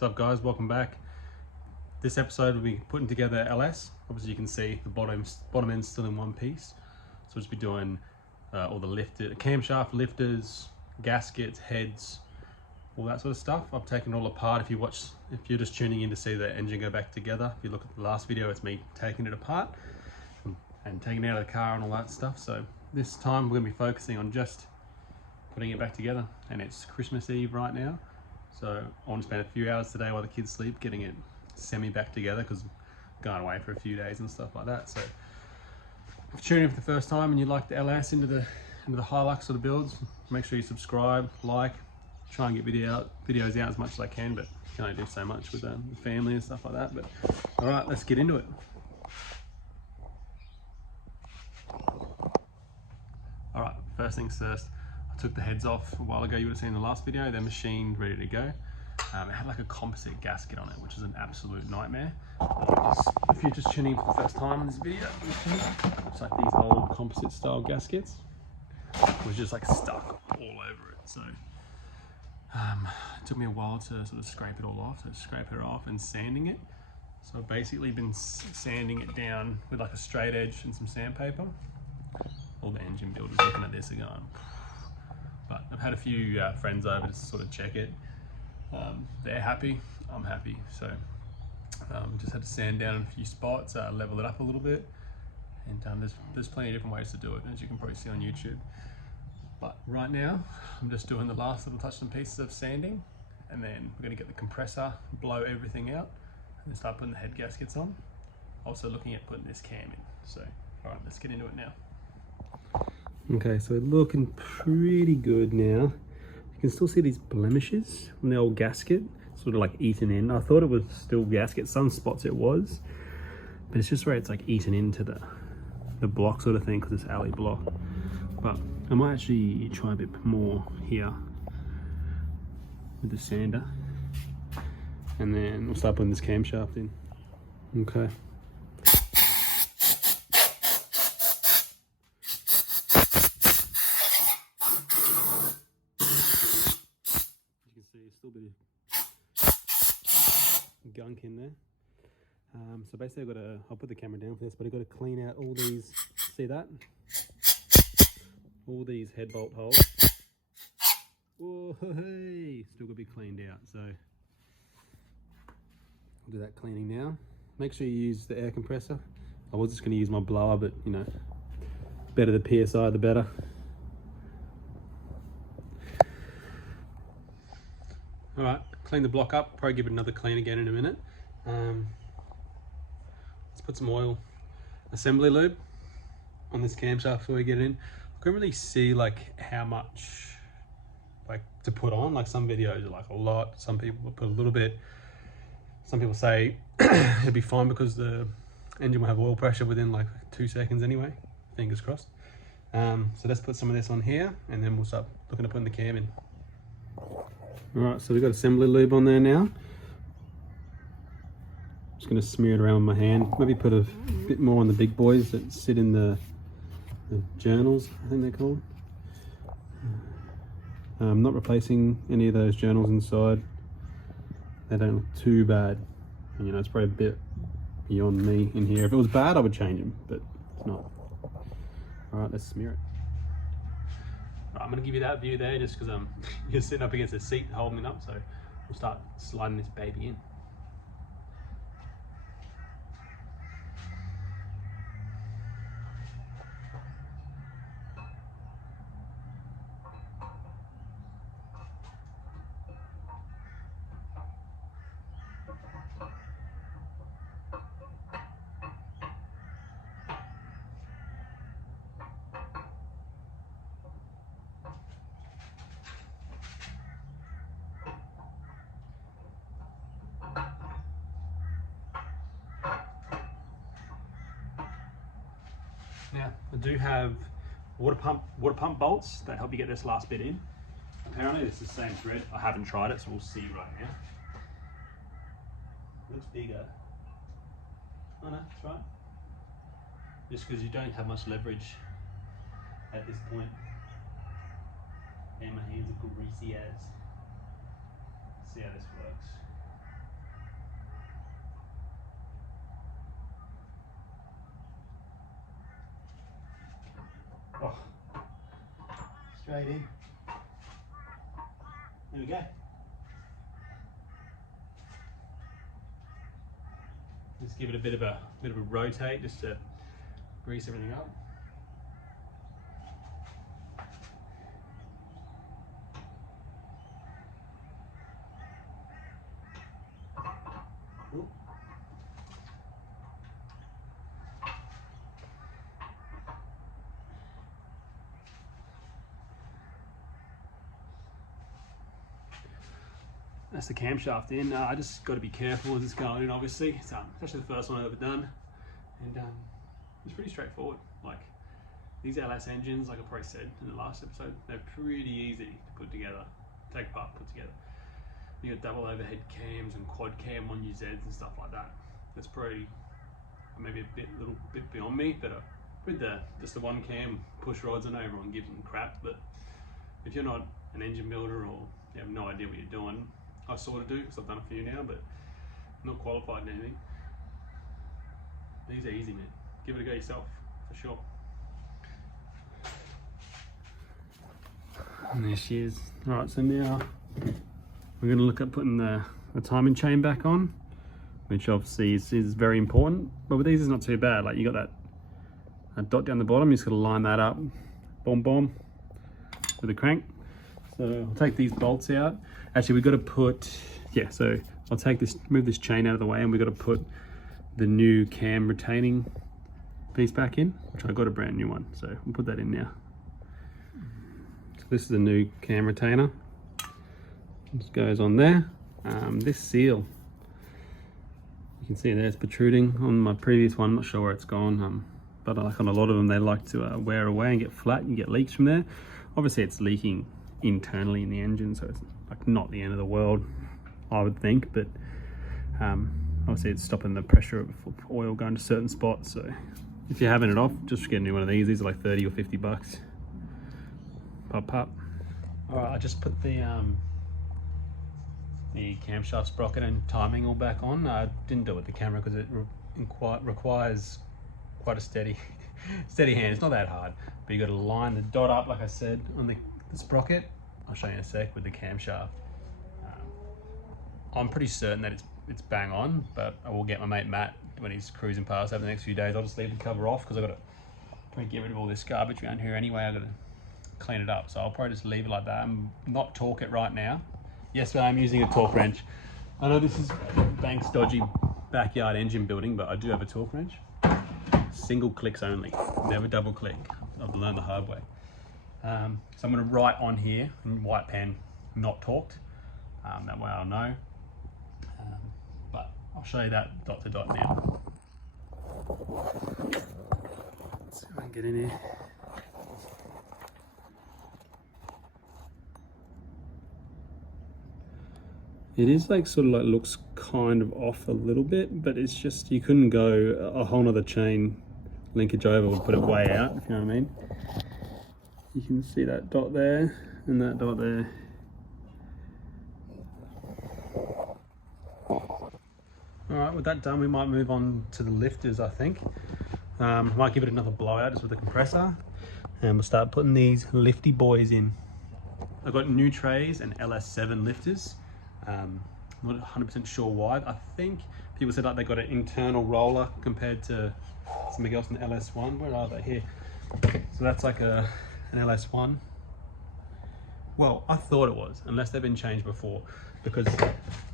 What's up guys, welcome back. This episode we'll be putting together LS. Obviously you can see the bottom end's still in one piece. So we'll just be doing all the camshaft lifters, gaskets, heads, all that sort of stuff. I've taken it all apart. If you're just tuning in to see the engine go back together, if you look at the last video, it's me taking it apart and taking it out of the car and all that stuff. So this time we're going to be focusing on just putting it back together, and it's Christmas Eve right now. So I want to spend a few hours today while the kids sleep getting it semi back together, because I'm going away for a few days and stuff like that. So if you're tuning in for the first time and you like the LS into the Hilux sort of builds, make sure you subscribe, like, try and get videos out as much as I can, but you can only do so much with the family and stuff like that. But all right, let's get into it. All right, first things first, I took the heads off a while ago. You would have seen in the last video. They're machined, ready to go. It had like a composite gasket on it, which is an absolute nightmare. If you're just tuning in for the first time in this video, it's like these old composite style gaskets was just like stuck all over it. So it took me a while to sort of scrape it all off. So scrape it off and sanding it. So I've basically been sanding it down with like a straight edge and some sandpaper. All the engine builders looking at this are going, but I've had a few friends over to sort of check it. They're happy, I'm happy. So just had to sand down a few spots, level it up a little bit, and there's plenty of different ways to do it, as you can probably see on YouTube. But right now I'm just doing the last little touch and pieces of sanding, and then we're going to get the compressor, blow everything out, and then start putting the head gaskets on. Also looking at putting this cam in. So all right, let's get into it now. Okay, so looking pretty good now. You can still see these blemishes on the old gasket, sort of like eaten in. I thought it was still gasket, some spots it was, but it's just where it's like eaten into the block sort of thing, because it's alley block. But I might actually try a bit more here with the sander, and then we'll start putting this camshaft in. Okay. Still a bit of gunk in there. So basically I'll put the camera down for this, but I've got to clean out all these, see that? All these head bolt holes. Whoa, hey, still got to be cleaned out. So I'll do that cleaning now. Make sure you use the air compressor. I was just going to use my blower, but you know, better the PSI the better. All right, clean the block up, probably give it another clean again in a minute. Let's put some oil, assembly lube on this camshaft before we get it in. I can't really see like how much like to put on. Like some videos are like a lot, some people will put a little bit. Some people say it'll be fine because the engine will have oil pressure within like 2 seconds anyway, fingers crossed. So let's put some of this on here, and then we'll start looking at putting the cam in. Alright, so we've got assembly lube on there now. Just going to smear it around with my hand. Maybe put a bit more on the big boys that sit in the journals, I think they're called. I'm not replacing any of those journals inside. They don't look too bad. And, you know, it's probably a bit beyond me in here. If it was bad, I would change them, but it's not. Alright, let's smear it. I'm going to give you that view there just because you're sitting up against the seat holding it up, so we'll start sliding this baby in. Now, I do have water pump bolts that help you get this last bit in. Apparently it's the same thread. I haven't tried it, so we'll see right now. Looks bigger. Oh no, that's right. Just because you don't have much leverage at this point. And my hands are greasy as. See how this works. straight in. There we go. Just give it a bit of a rotate just to grease everything up. Ooh. That's the camshaft in. I just got to be careful as it's going in, obviously. It's actually the first one I've ever done. And it's pretty straightforward. Like, these LS engines, like I probably said in the last episode, they're pretty easy to put together, take apart, put together. You got double overhead cams and quad cam 1UZs and stuff like that. That's probably maybe a little bit beyond me, but with just the one cam push rods, I know everyone gives them crap, but if you're not an engine builder or you have no idea what you're doing, I sort of do because I've done a few now, but I'm not qualified in anything. These are easy, man. Give it a go yourself, for sure. And there she is. All right, so now we're going to look at putting the timing chain back on, which obviously is very important. But with these, it's not too bad. Like, you got that dot down the bottom. You just got to line that up, boom, boom, with the crank. So I'll take these bolts out. Actually, we've got to put, so I'll move this chain out of the way, and we've got to put the new cam retaining piece back in, which I got a brand new one. So we'll put that in now. So this is the new cam retainer. This goes on there. This seal, you can see there it's protruding on my previous one. I'm not sure where it's gone, but like on a lot of them, they like to wear away and get flat. You get leaks from there. Obviously, it's leaking internally in the engine, so it's like not the end of the world, I would think, but obviously it's stopping the pressure of oil going to certain spots. So if you're having it off, just get a new one of these. These are like 30 or 50 bucks. Pop, pop. All right, I just put the camshaft sprocket and timing all back on. I didn't do it with the camera because it requires quite a steady hand. It's not that hard, but you got to line the dot up, like I said, on the sprocket. I'll show you in a sec with the camshaft. I'm pretty certain that it's bang on, but I will get my mate Matt when he's cruising past over the next few days. I'll just leave the cover off because I've got to try and get rid of all this garbage around here anyway. I've got to clean it up, so I'll probably just leave it like that and not torque it right now. Yes, but I'm using a torque wrench. I know this is Bank's dodgy backyard engine building, but I do have a torque wrench. Single clicks only, never double click. I've learned the hard way. So I'm going to write on here in white pen, not torqued. That way I'll know. But I'll show you that dot to dot now. Let's see if I can get in here. It is like sort of like looks kind of off a little bit, but it's just, you couldn't go a whole nother chain linkage over, would put it way out, if you know what I mean. You can see that dot there and that dot there. All right, with that done, we might move on to the lifters, I think. I might give it another blowout just with the compressor, and we'll start putting these lifty boys in. I've got new trays and Ls1 lifters. I'm not 100% sure why. I think people said like they got an internal roller compared to something else in the Ls1. Where are they? Here. So that's like an Ls1. Well, I thought it was, unless they've been changed before, because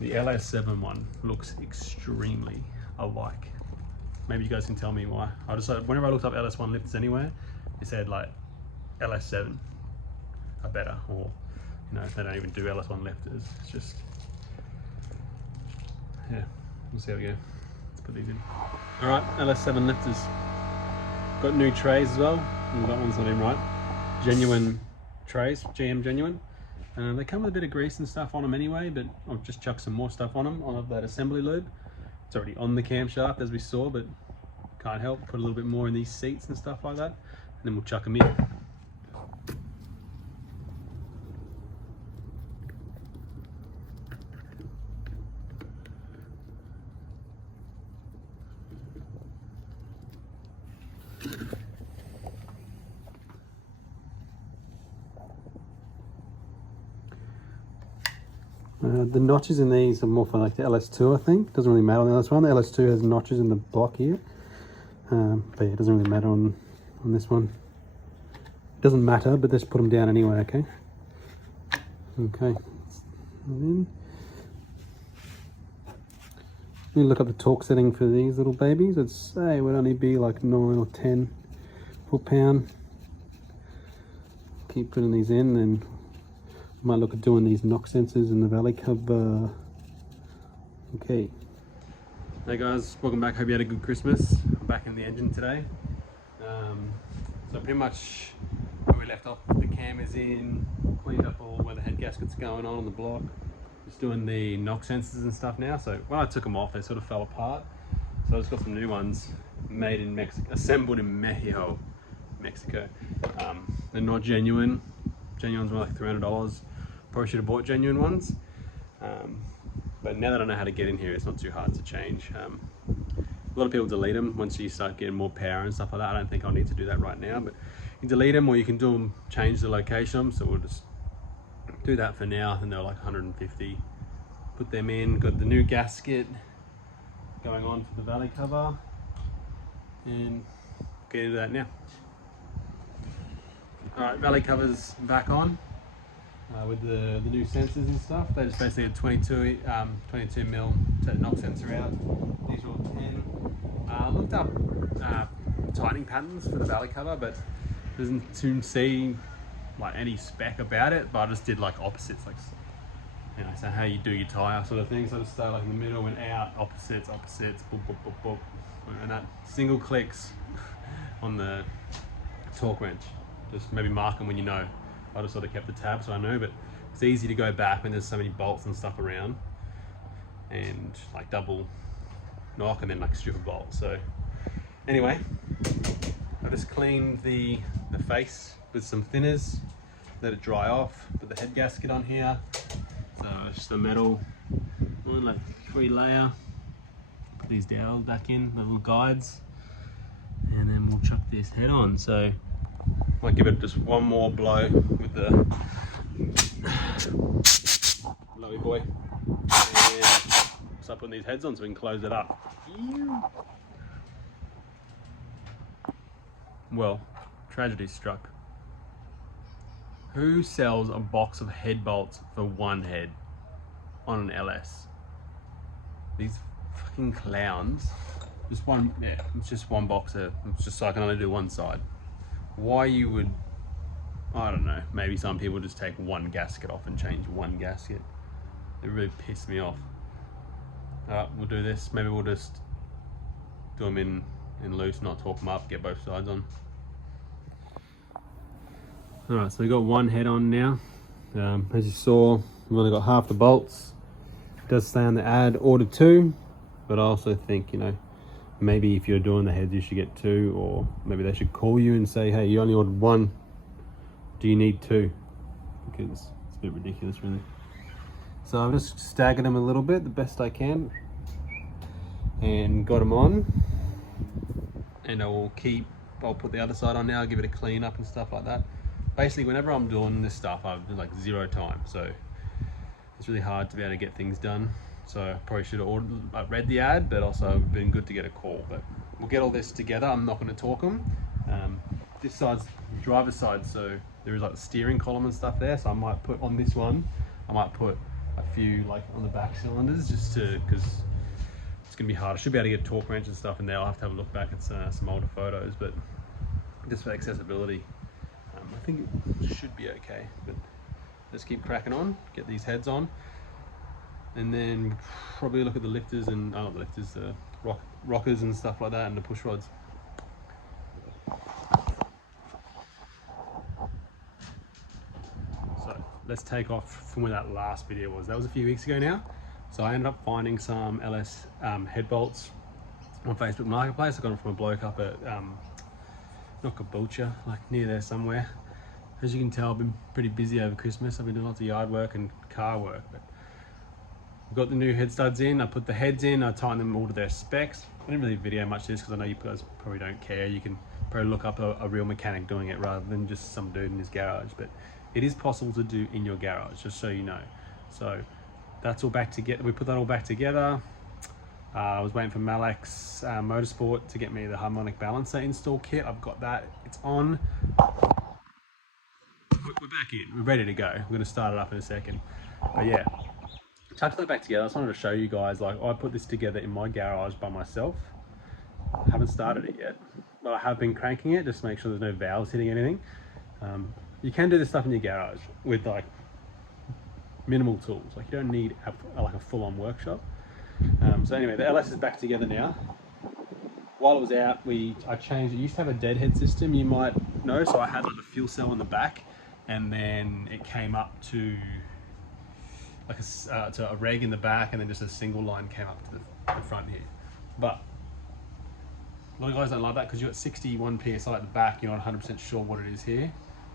the Ls1 one looks extremely alike. Maybe you guys can tell me why. I just whenever I looked up Ls1 lifters anywhere, it said like Ls7 are better, or you know, they don't even do Ls1 lifters. It's just, yeah, we'll see how we go. Let's put these in. All right, Ls7 lifters. Got new trays as well. Oh, that one's not in right. Genuine trays, GM genuine. They come with a bit of grease and stuff on them anyway, but I'll just chuck some more stuff on them, on that assembly lube. It's already on the camshaft as we saw, but can't help, put a little bit more in these seats and stuff like that, and then we'll chuck them in. The notches in these are more for like the Ls2, I think. Doesn't really matter on the Ls1. The Ls2 has notches in the block here. But yeah, it doesn't really matter on this one. It doesn't matter, but let's put them down anyway, okay? Okay. And then we look up the torque setting for these little babies. I'd say it would only be like 9 or 10 foot-pound. Keep putting these in, and might look at doing these knock sensors in the valley cover. Okay. Hey guys, welcome back. Hope you had a good Christmas. I'm back in the engine today. So pretty much where we left off, the cam is in, cleaned up all where the head gasket's going on the block. Just doing the knock sensors and stuff now. So when I took them off, they sort of fell apart. So I just got some new ones made in Mexico, assembled in Mexico. They're not genuine. Genuine ones were like $300. Probably should have bought genuine ones. But now that I know how to get in here, it's not too hard to change. A lot of people delete them once you start getting more power and stuff like that. I don't think I'll need to do that right now, but you delete them, or you can do them, change the location. So we'll just do that for now. And they're like 150. Put them in. Got the new gasket going on for the valley cover, and get into that now. All right, valley cover's back on. With the new sensors and stuff. They just basically a 22 mil knock sensor out. These are all 10. Looked up tightening patterns for the valley cover, but doesn't seem to see like any spec about it. But I just did like opposites, like, you know, so how you do your tire sort of thing. So I just started like in the middle, went out, opposites, boop, boop, boop, boop, and that single clicks on the torque wrench. Just maybe mark them when you know. I just sort of kept the tab so I know, but it's easy to go back when there's so many bolts and stuff around, and like double knock and then like strip a bolt. So anyway, I just cleaned the face with some thinners, let it dry off, put the head gasket on here. So it's just a metal one, like 3-layer. Put these dowels back in, the little guides, and then we'll chuck this head on. So might give it just one more blow with the blowy boy, and start putting these heads on so we can close it up. Well, tragedy struck. Who sells a box of head bolts for one head on an LS? These fucking clowns. Just one, yeah, it's just one box. It's just so I can only do one side. Why you would, I don't know, maybe some people just take one gasket off and change one gasket. It really pissed me off. We'll do this. Maybe we'll just do them in loose, not torque them up, get both sides on. Alright, so we got one head on now. As you saw, we've only got half the bolts. It does say on the ad, order 2, but I also think, you know, maybe if you're doing the heads you should get 2, or maybe they should call you and say, hey, you only ordered 1, do you need 2? Because it's a bit ridiculous really. So I've just staggered them a little bit, the best I can, and got them on, and I'll put the other side on now, give it a clean up and stuff like that. Basically whenever I'm doing this stuff I've like 0 time, so it's really hard to be able to get things done. So I probably should have read the ad, but also been good to get a call. But we'll get all this together. I'm not going to torque them. This side's the driver's side, so there is like the steering column and stuff there. So I might put on this one, I might put a few like on the back cylinders, just to, because it's going to be hard. I should be able to get torque wrench and stuff in there. I'll have to have a look back at some older photos, but just for accessibility, I think it should be okay. But let's keep cracking on, get these heads on. And then probably look at the lifters and rockers and stuff like that, and the push rods. So let's take off from where that last video was. That was a few weeks ago now. So I ended up finding some LS head bolts on Facebook Marketplace. I got them from a bloke up at not Caboolture, like near there somewhere. As you can tell, I've been pretty busy over Christmas. I've been doing lots of yard work and car work, but I've got the new head studs in. I put the heads in, I tightened them all to their specs. I didn't really video much of this because I know you guys probably don't care. You can probably look up a real mechanic doing it rather than just some dude in his garage, but it is possible to do in your garage, just so you know. So that's all back together. We put that all back together. I was waiting for Malex Motorsport to get me the harmonic balancer install kit. I've got that, it's on. We're back in, we're ready to go. We're gonna start it up in a second. But yeah, tucked that back together. I just wanted to show you guys, like, I put this together in my garage by myself. I haven't started it yet, but I have been cranking it just to make sure there's no valves hitting anything. You can do this stuff in your garage with like minimal tools. Like, you don't need like a full-on workshop. So anyway, the LS is back together now. While it was out, I changed it. It used to have a deadhead system, you might know. So I had like the fuel cell in the back, and then it came up to like to a reg in the back, and then just a single line came up to the front here. But a lot of guys don't like that because you've got 61 PSI at the back, you're not 100% sure what it is here.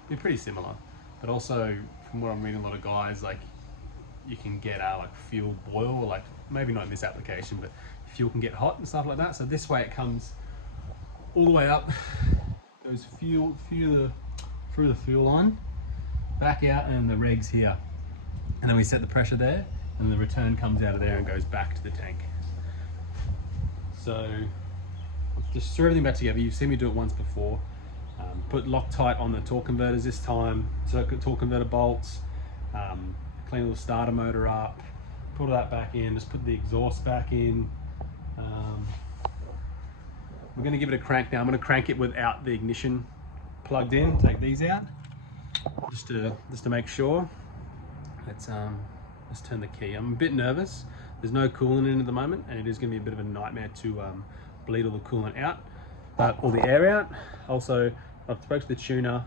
They're pretty similar. But also, from what I'm reading, a lot of guys, like, you can get like fuel boil, like maybe not in this application, but fuel can get hot and stuff like that. So this way it comes all the way up, goes fuel through the fuel line, back out, and the reg's here. And then we set the pressure there, and the return comes out of there and goes back to the tank. So just threw everything back together. You've seen me do it once before. Put Loctite on the torque converters this time, circuit torque converter bolts, clean the starter motor up, put all that back in, just put the exhaust back in. We're going to give it a crank now. I'm going to crank it without the ignition plugged in. Take these out just to make sure. Let's turn the key. I'm a bit nervous. There's no coolant in at the moment, and it is going to be a bit of a nightmare to bleed all the coolant out, all the air out. Also, I've spoke to the tuner,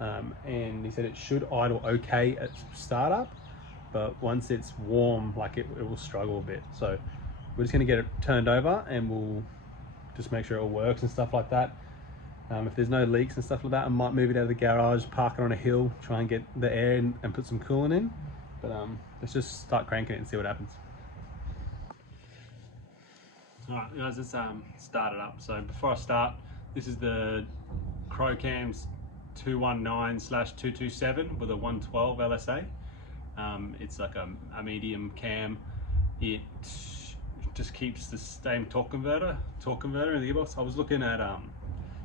and he said it should idle okay at startup, but once it's warm, like it will struggle a bit. So we're just going to get it turned over, and we'll just make sure it all works and stuff like that. If there's no leaks and stuff like that, I might move it out of the garage, park it on a hill, try and get the air in and put some coolant in. But let's just start cranking it and see what happens. Alright guys, let's start it up. So before I start, this is the Crocams 219/227 with a 112 LSA. It's like a medium cam. It just keeps the same torque converter in the gearbox. I was looking at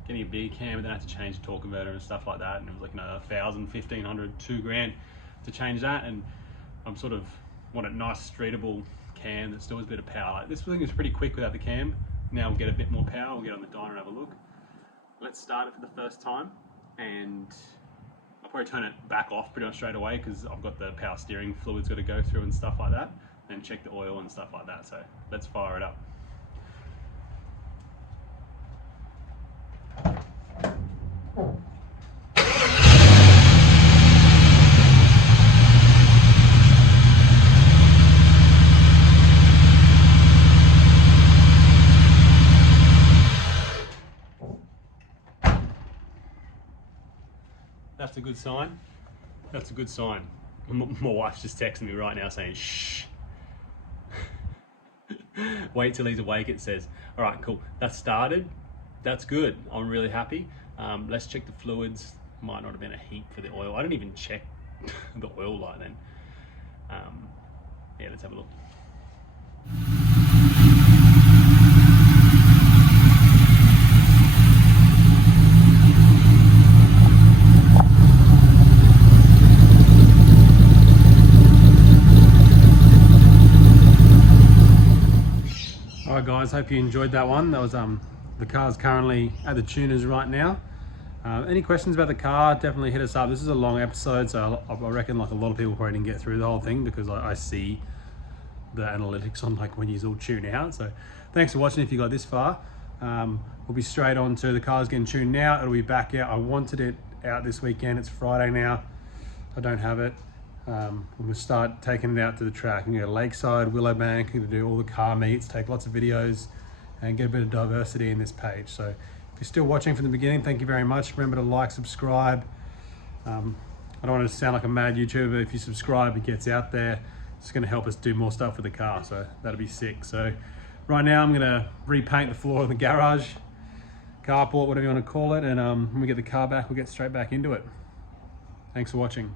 getting a big cam, but then I had to change the torque converter and stuff like that, and it was like, you know, 1,000, 1,500, $2,000 to change that. And I'm sort of want a nice streetable cam that still has a bit of power. Like, this thing is pretty quick without the cam. Now we'll get a bit more power. We'll get on the dyno and have a look. Let's start it for the first time, and I'll probably turn it back off pretty much straight away because I've got the power steering fluid's got to go through and stuff like that, and check the oil and stuff like that. So let's fire it up. That's a good sign. That's a good sign. My wife's just texting me right now saying, shh. Wait till he's awake, it says. All right, cool. That's started. That's good. I'm really happy. Let's check the fluids. Might not have been a heat for the oil. I didn't even check the oil light then. Yeah, let's have a look. Alright guys, hope you enjoyed that one. That was the car's currently at the tuners right now. Any questions about the car, definitely hit us up. This is a long episode, so I reckon like a lot of people probably didn't get through the whole thing because I see the analytics on like when you all tune out. So thanks for watching if you got this far. We'll be straight on to the car's getting tuned now. It'll be back out. I wanted it out this weekend. It's Friday now. I don't have it. I'm going to start taking it out to the track. I'm going to go Lakeside, Willowbank, I'm going to do all the car meets, take lots of videos and get a bit of diversity in this page. So if you're still watching from the beginning, thank you very much. Remember to like, subscribe. I don't want to sound like a mad YouTuber, but if you subscribe, it gets out there. It's going to help us do more stuff with the car, so that'll be sick. So right now I'm going to repaint the floor of the garage, carport, whatever you want to call it, and when we get the car back, we'll get straight back into it. Thanks for watching.